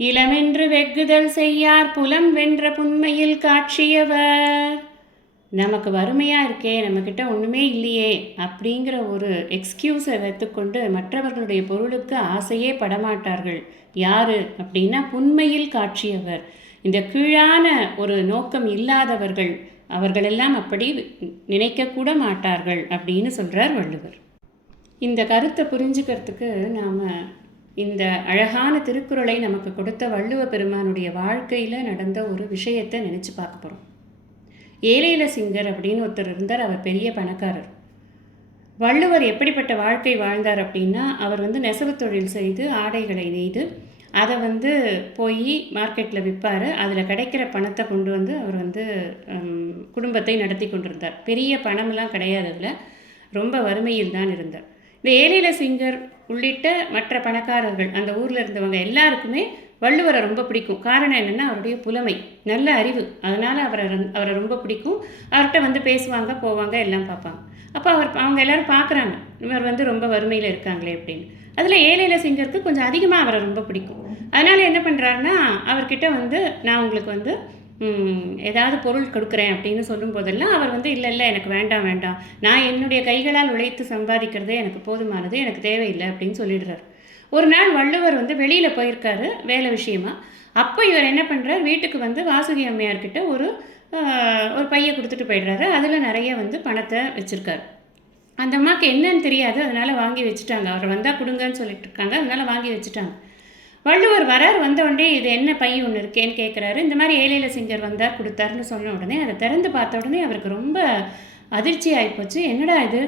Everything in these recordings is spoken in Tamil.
இளமென்று வெகுதல் செய்யார் புலம் வென்ற புன்மையில் காட்சியவர். நமக்கு வறுமையாக இருக்கே, நம்மக்கிட்ட ஒன்றுமே இல்லையே அப்படிங்கிற ஒரு எக்ஸ்கியூஸை வைத்துக்கொண்டு மற்றவர்களுடைய பொருளுக்கு ஆசையே படமாட்டார்கள். யார் அப்படின்னா புன்மையில் காட்சியவர். இந்த கீழான ஒரு நோக்கம் இல்லாதவர்கள், அவர்களெல்லாம் அப்படி நினைக்கக்கூட மாட்டார்கள் அப்படின்னு சொல்கிறார் வள்ளுவர். இந்த கருத்தை புரிஞ்சுக்கிறதுக்கு நாம் இந்த அழகான திருக்குறளை நமக்கு கொடுத்த வள்ளுவ பெருமானுடைய வாழ்க்கையில் நடந்த ஒரு விஷயத்தை நினச்சி பார்க்க போகிறோம். ஏலேல சிங்கர் அப்படின்னு ஒருத்தர் இருந்தார். அவர் பெரிய பணக்காரர். வள்ளுவர் எப்படிப்பட்ட வாழ்க்கை வாழ்ந்தார் அப்படின்னா, அவர் நெசவு தொழில் செய்து ஆடைகளை நெய்து அதை போய் மார்க்கெட்டில் விற்பார். அதில் கிடைக்கிற பணத்தை கொண்டு அவர் குடும்பத்தை நடத்தி கொண்டிருந்தார். பெரிய பணமெல்லாம் கிடையாது, அதில் ரொம்ப வறுமையில் தான் இருந்தார். இந்த ஏலேல சிங்கர் உள்ளிட்ட மற்ற பணக்காரர்கள், அந்த ஊரில் இருந்தவங்க எல்லாருக்குமே வள்ளுவரை ரொம்ப பிடிக்கும். காரணம் என்னென்னா, அவருடைய புலமை, நல்ல அறிவு. அதனால் அவரை ரொம்ப பிடிக்கும். அவர்கிட்ட பேசுவாங்க, போவாங்க, எல்லாம் பார்ப்பாங்க. அப்போ அவங்க எல்லோரும் பார்க்குறாங்க, இவர் ரொம்ப வறுமையில் இருக்காங்களே அப்படின்னு. அதில் ஏலேல சிங்கருக்கு கொஞ்சம் அதிகமாக அவரை ரொம்ப பிடிக்கும். அதனால் என்ன பண்ணுறாருன்னா, அவர்கிட்ட நான் உங்களுக்கு ஏதாவது பொருள் கொடுக்குறேன் அப்படின்னு சொல்லும் போதெல்லாம் அவர் இல்லை இல்லை, எனக்கு வேண்டாம் வேண்டாம், நான் என்னுடைய கைகளால் உழைத்து சம்பாதிக்கிறதே எனக்கு போதுமானது, எனக்கு தேவையில்லை அப்படின்னு சொல்லிடுறார். ஒரு நாள் வள்ளுவர் வெளியில் போயிருக்காரு வேலை விஷயமா. அப்போ இவர் என்ன பண்ணுறார், வீட்டுக்கு வாசுகி அம்மையார்கிட்ட ஒரு பையை கொடுத்துட்டு போயிடுறாரு. அதில் நிறைய பணத்தை வச்சுருக்காரு. அந்த அம்மாவுக்கு என்னன்னு தெரியாது, அதனால் வாங்கி வச்சுட்டாங்க. அவர் வந்தால் கொடுங்கன்னு சொல்லிட்டு இருக்காங்க, அதனால் வாங்கி வச்சுட்டாங்க. வள்ளுவர் வரார். வந்த உடனே இது என்ன பை ஒன்று இருக்கேன்னு கேட்குறாரு. இந்த மாதிரி ஏலேல சிங்கர் வந்தார், கொடுத்தாருன்னு சொன்ன உடனே அதை திறந்து பார்த்த உடனே அவருக்கு ரொம்ப அதிர்ச்சி ஆகிப்போச்சு. என்னடா இது,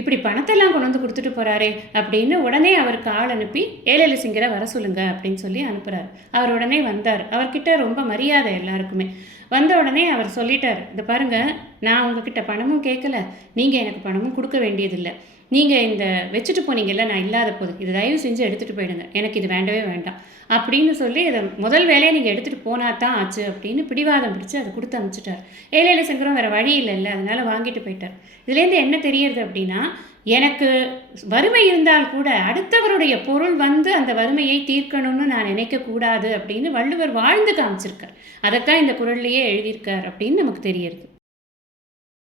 இப்படி பணத்தெல்லாம் கொண்டு கொடுத்துட்டு போகிறாரே அப்படின்னு உடனே அவருக்கு ஆள் அனுப்பி ஏலேல சிங்கரை வர சொல்லுங்க அப்படின்னு சொல்லி அனுப்புகிறார். அவர் உடனே வந்தார். அவர்கிட்ட ரொம்ப மரியாதை எல்லாருக்குமே. வந்த உடனே அவர் சொல்லிட்டார், இது பாருங்கள், நான் உங்ககிட்ட பணமும் கேட்கல, நீங்கள் எனக்கு பணமும் கொடுக்க வேண்டியதில்லை. நீங்கள் இந்த வச்சுட்டு போனீங்கல்ல, நான் இல்லாத போது இது தயவு செஞ்சு எடுத்துகிட்டு போயிடுங்க, எனக்கு இது வேண்டவே வேண்டாம் அப்படின்னு சொல்லி இதை முதல் வேலையை நீங்கள் எடுத்துகிட்டு போனால் தான் ஆச்சு அப்படின்னு பிடிவாதம் பிடிச்சி அதை கொடுத்து அனுப்பிச்சிட்டார். ஏலேல சிங்கரும் வேறு வழி இல்லைல்ல, அதனால் வாங்கிட்டு போயிட்டார். இதுலேருந்து என்ன தெரியுது அப்படின்னா, எனக்கு வறுமை இருந்தால் கூட அடுத்தவருடைய பொருள் அந்த வறுமையை தீர்க்கணும்னு நான் நினைக்கக்கூடாது அப்படின்னு வள்ளுவர் வாழ்ந்து காமிச்சிருக்கார். அதைத்தான் இந்த குறள்லையே எழுதியிருக்கார் அப்படின்னு நமக்கு தெரியுது.